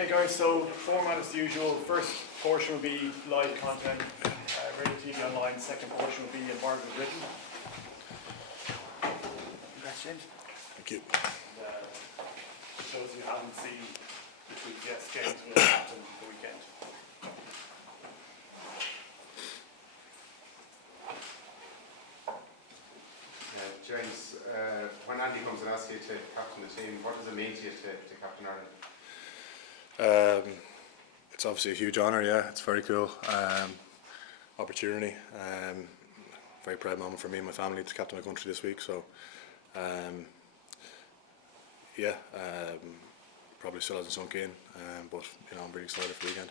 Okay guys, so format as usual. First portion will be live content, radio TV online. Second portion will be environment written. Congrats, James. Thank you. And, for those who haven't seen this week's yes, James will happen the weekend. James, when Andy comes and asks you to captain the team, what does it mean to you to captain Ireland? It's obviously a huge honour, yeah, it's very cool. Opportunity. Very proud moment for me and my family to captain my country this week, so probably still hasn't sunk in, but you know, I'm really excited for the weekend.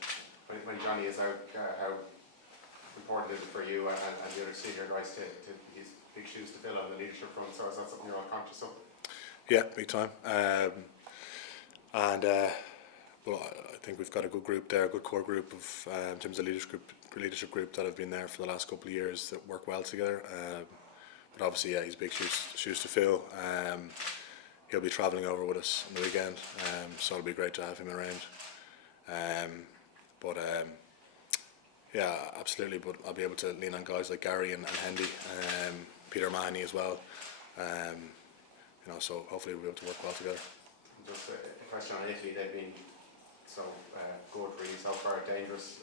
When Johnny is out, how important is it for you and the other senior guys to his big shoes to fill on the leadership front? So is that something you're all conscious of? Yeah, big time. Well, I think we've got a good group there, a good core group of in terms of leadership group that have been there for the last couple of years that work well together. But obviously, yeah, he's big shoes to fill. He'll be travelling over with us on the weekend, so it'll be great to have him around. Yeah, absolutely. But I'll be able to lean on guys like Gary and Hendy, Peter Mahoney as well. You know, so hopefully we'll be able to work well together. Just a question on Italy. They've been so good, really, so far dangerous.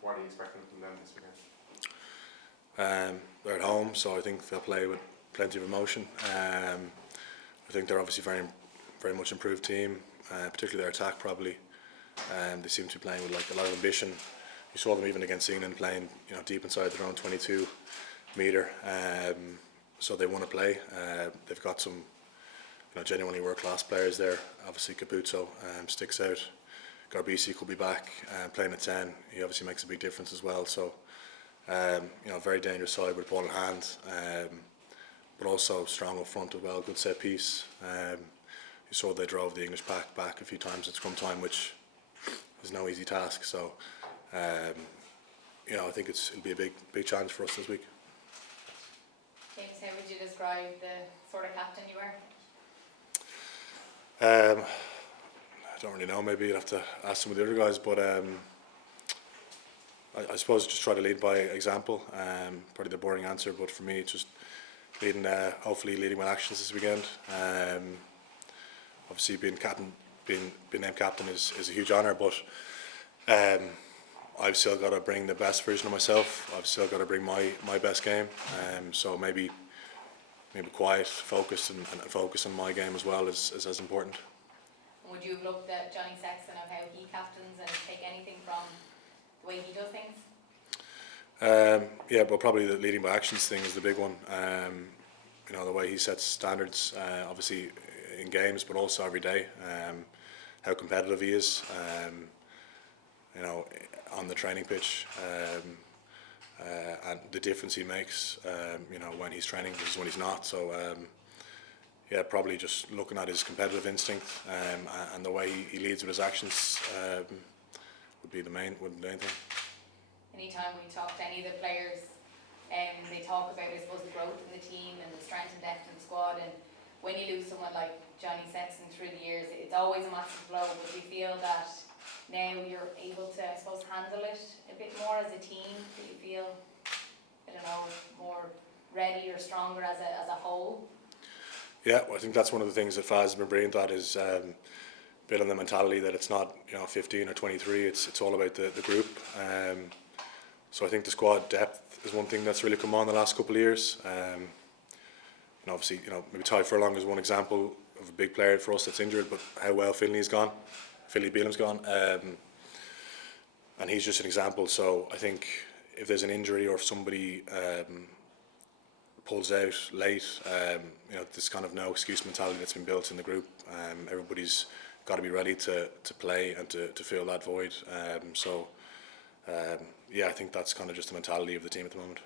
What are you expecting from them this weekend? They're at home, so I think they'll play with plenty of emotion. I think they're obviously very much improved team, particularly their attack probably. They seem to be playing with like a lot of ambition. You saw them even against England playing, you know, deep inside their own 22 metre. So they want to play. They've got some, you know, genuinely world-class players there. Obviously Capuzzo sticks out. Garbisi could be back playing at 10. He obviously makes a big difference as well. So you know, very dangerous side with ball in hand, but also strong up front as well. Good set piece. You saw they drove the English pack back a few times at scrum time, which is no easy task. So you know, I think it'll be a big challenge for us this week. James, how would you describe the sort of captain you were? I don't really know, maybe you'd have to ask some of the other guys, but I suppose just try to lead by example. Probably the boring answer, but for me it's just leading, hopefully leading with actions this weekend. Obviously being named captain is a huge honour, but I've still got to bring the best version of myself. I've still got to bring my best game. So maybe quiet, focused, and focus on my game as well is as important. Would you have looked at Johnny Sexton of how he captains and take anything from the way he does things? Yeah, but probably the leading by actions thing is the big one. You know, the way he sets standards, obviously in games, but also every day. How competitive he is. You know, on the training pitch, and the difference he makes. You know, when he's training versus when he's not. So. Yeah, probably just looking at his competitive instinct and the way he leads with his actions would be the main thing. Anytime we talk to any of the players, they talk about, I suppose, the growth in the team and the strength and depth in the squad. And when you lose someone like Johnny Sexton through the years, it's always a massive blow. But do you feel that now you're able to, I suppose, handle it a bit more as a team? Do you feel, I don't know, more ready or stronger as a whole? Yeah, well, I think that's one of the things that Faz has been brilliant at is building the mentality that it's not, you know, 15 or 23. It's all about the group. So I think the squad depth is one thing that's really come on the last couple of years. And obviously, you know, maybe Ty Furlong is one example of a big player for us that's injured, but how well Finley's gone, Philly Beelam's gone, and he's just an example. So I think if there's an injury or if somebody pulls out late, you know, this kind of no excuse mentality that's been built in the group. Everybody's got to be ready to play and to fill that void. Yeah, I think that's kind of just the mentality of the team at the moment.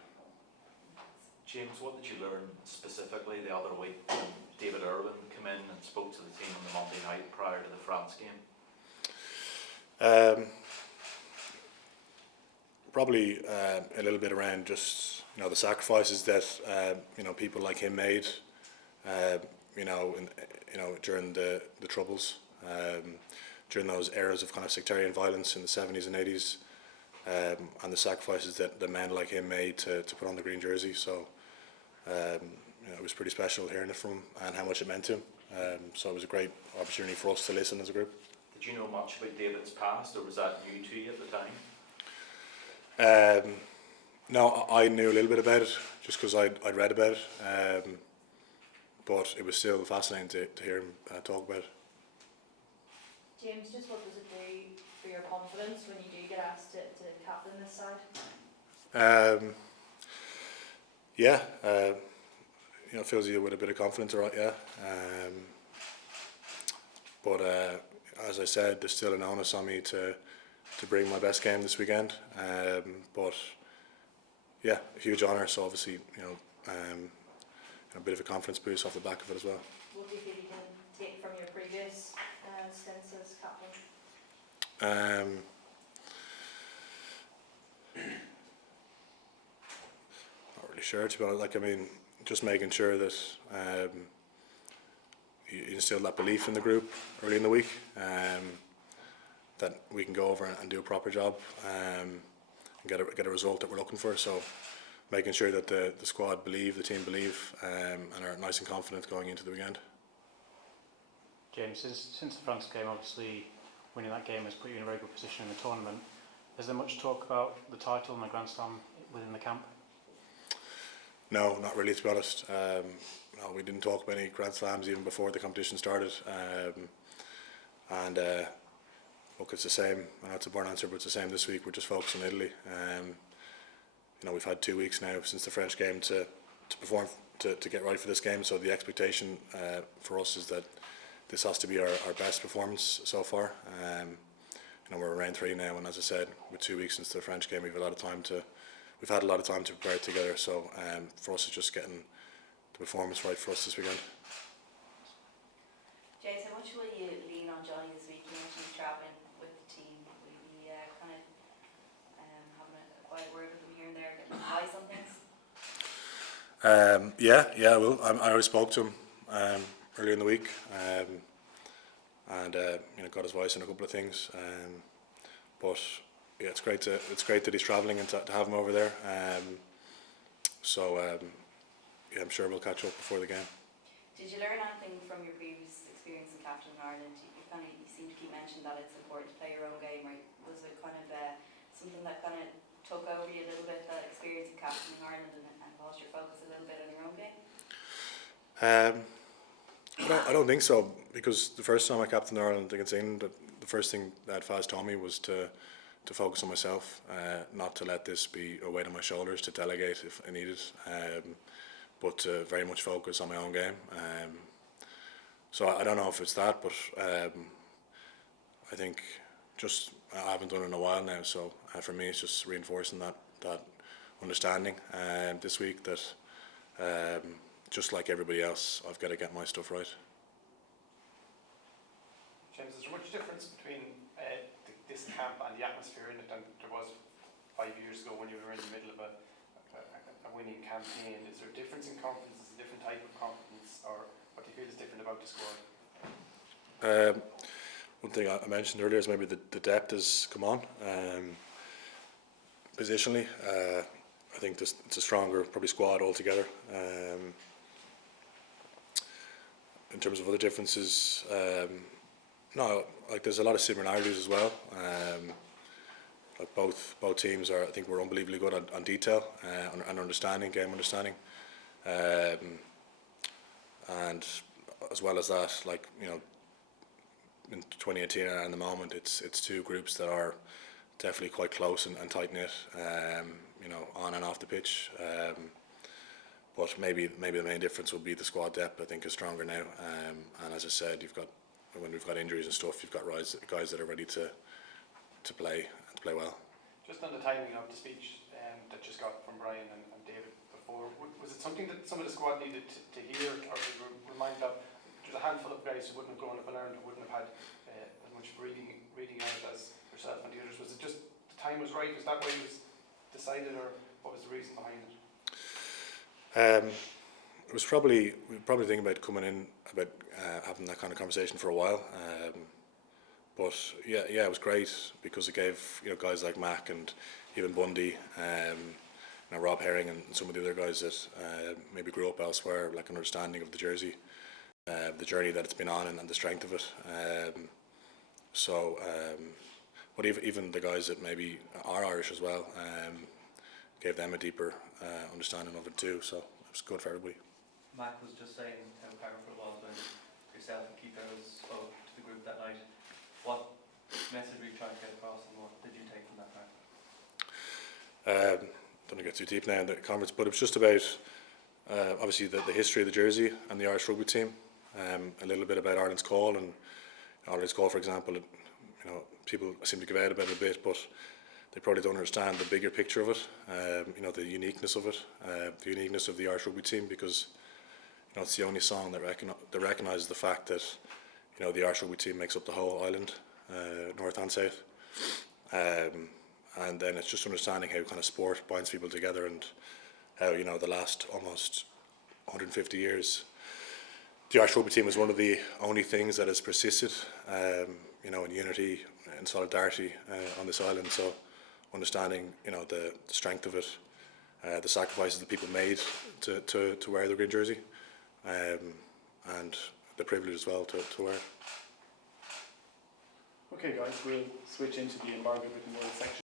James, what did you learn specifically the other week when David Irwin came in and spoke to the team on the Monday night prior to the France game? Probably a little bit around just, you know, the sacrifices that you know, people like him made, you know, during the troubles, during those eras of kind of sectarian violence in the 70s and 80s, and the sacrifices that men like him made to put on the green jersey. So it was pretty special hearing it from him and how much it meant to him. So it was a great opportunity for us to listen as a group. Did you know much about David's past, or was that new to you at the time? No, I knew a little bit about it just because I'd read about it, but it was still fascinating to hear him talk about it. James, just what does it do for your confidence when you do get asked to captain this side? Yeah, it fills you with a bit of confidence, right? Yeah. But as I said, there's still an onus on me to bring my best game this weekend. But yeah, a huge honour. So obviously, a bit of a confidence boost off the back of it as well. What do you feel you can take from your previous stints as captain? Not really sure, to be honest. Just making sure that you instill that belief in the group early in the week, that we can go over and do a proper job, and get a result that we're looking for. So making sure that the squad believe, the team believe, and are nice and confident going into the weekend. James, since the France game, obviously winning that game has put you in a very good position in the tournament. Is there much talk about the title and the Grand Slam within the camp? No, not really, to be honest. No, we didn't talk about any Grand Slams even before the competition started. Look, it's the same. I know it's a boring answer, but it's the same this week. We're just focused on Italy. We've had 2 weeks now since the French game to perform, to get right for this game. So the expectation for us is that this has to be our best performance so far. We're round 3 now, and as I said, with 2 weeks since the French game, we've had a lot of time to prepare together. So for us, it's just getting the performance right for us this weekend. James, how much will you lean on Johnny this week? You mentioned he's travelling with the team. Will you be kind of having a quiet word with him here and there, getting advice on things? Yeah, I will. I already spoke to him earlier in the week, and got his voice on a couple of things. But yeah, it's great that he's travelling and to have him over there. I'm sure we'll catch up before the game. Did you learn anything from your previous experience in captain in Ireland? You seem to keep mentioning that it's important to play your own game, right? Was it kind of something that kind of took over you a little bit, that experience in captain in Ireland, and caused your focus a little bit on your own game? I don't think so, because the first time I captained Ireland against England, the first thing that Faz told me was to focus on myself, not to let this be a weight on my shoulders, to delegate if I needed, but to very much focus on my own game. So I don't know if it's that, but I think I haven't done it in a while now, so for me it's just reinforcing that understanding this week that just like everybody else, I've got to get my stuff right. James, is there much difference between this camp and the atmosphere in it than there was 5 years ago when you were in the middle of a winning campaign? Is there a difference in confidence? Is it a different type of confidence, or what do you feel is different about the squad? One thing I mentioned earlier is maybe the depth has come on. Positionally, I think it's a stronger probably squad altogether. In terms of other differences, no, there's a lot of similarities as well. Both teams I think we're unbelievably good on detail and understanding, game understanding, and as well as that, in 2018 and the moment, it's two groups that are definitely quite close and tight knit, on and off the pitch. But maybe the main difference will be the squad depth. I think is stronger now, and as I said, when we've got injuries and stuff, you've got guys that are ready to play and to play well. Just on the timing of the speech that just got from Brian and David before, was it something that some of the squad needed to hear, or to remind that there's a handful of guys who wouldn't have grown up and learned, who wouldn't have had as much reading out as yourself and the others? Was it just the time was right? Was that why it was decided, or what was the reason behind it? It was probably thinking about coming in, about having that kind of conversation for a while. But yeah, it was great because it gave guys like Mac and even Bundy, Rob Herring and some of the other guys that maybe grew up elsewhere, like an understanding of the jersey, the journey that it's been on, and the strength of it. But even the guys that maybe are Irish as well, gave them a deeper understanding of it too. So it was good for everybody. Mac was just saying how powerful it was when yourself and Keith Earls spoke to the group that night. What message were you trying to get across, and what did you take from that night? Don't want to get too deep now in the conference, but it was just about obviously the history of the jersey and the Irish rugby team. A little bit about Ireland's call, and Ireland's call, for example, people seem to give out about it a bit, but they probably don't understand the bigger picture of it. The uniqueness of it, the uniqueness of the Irish rugby team, because it's the only song that recognises the fact that the Irish rugby team makes up the whole island, north and south. And then it's just understanding how kind of sport binds people together, and how the last almost 150 years, the Irish rugby team is one of the only things that has persisted, in unity and solidarity on this island. So understanding the strength of it, the sacrifices that people made to wear the green jersey, and the privilege as well to wear it. Okay guys, we'll switch into the embargoed written word section.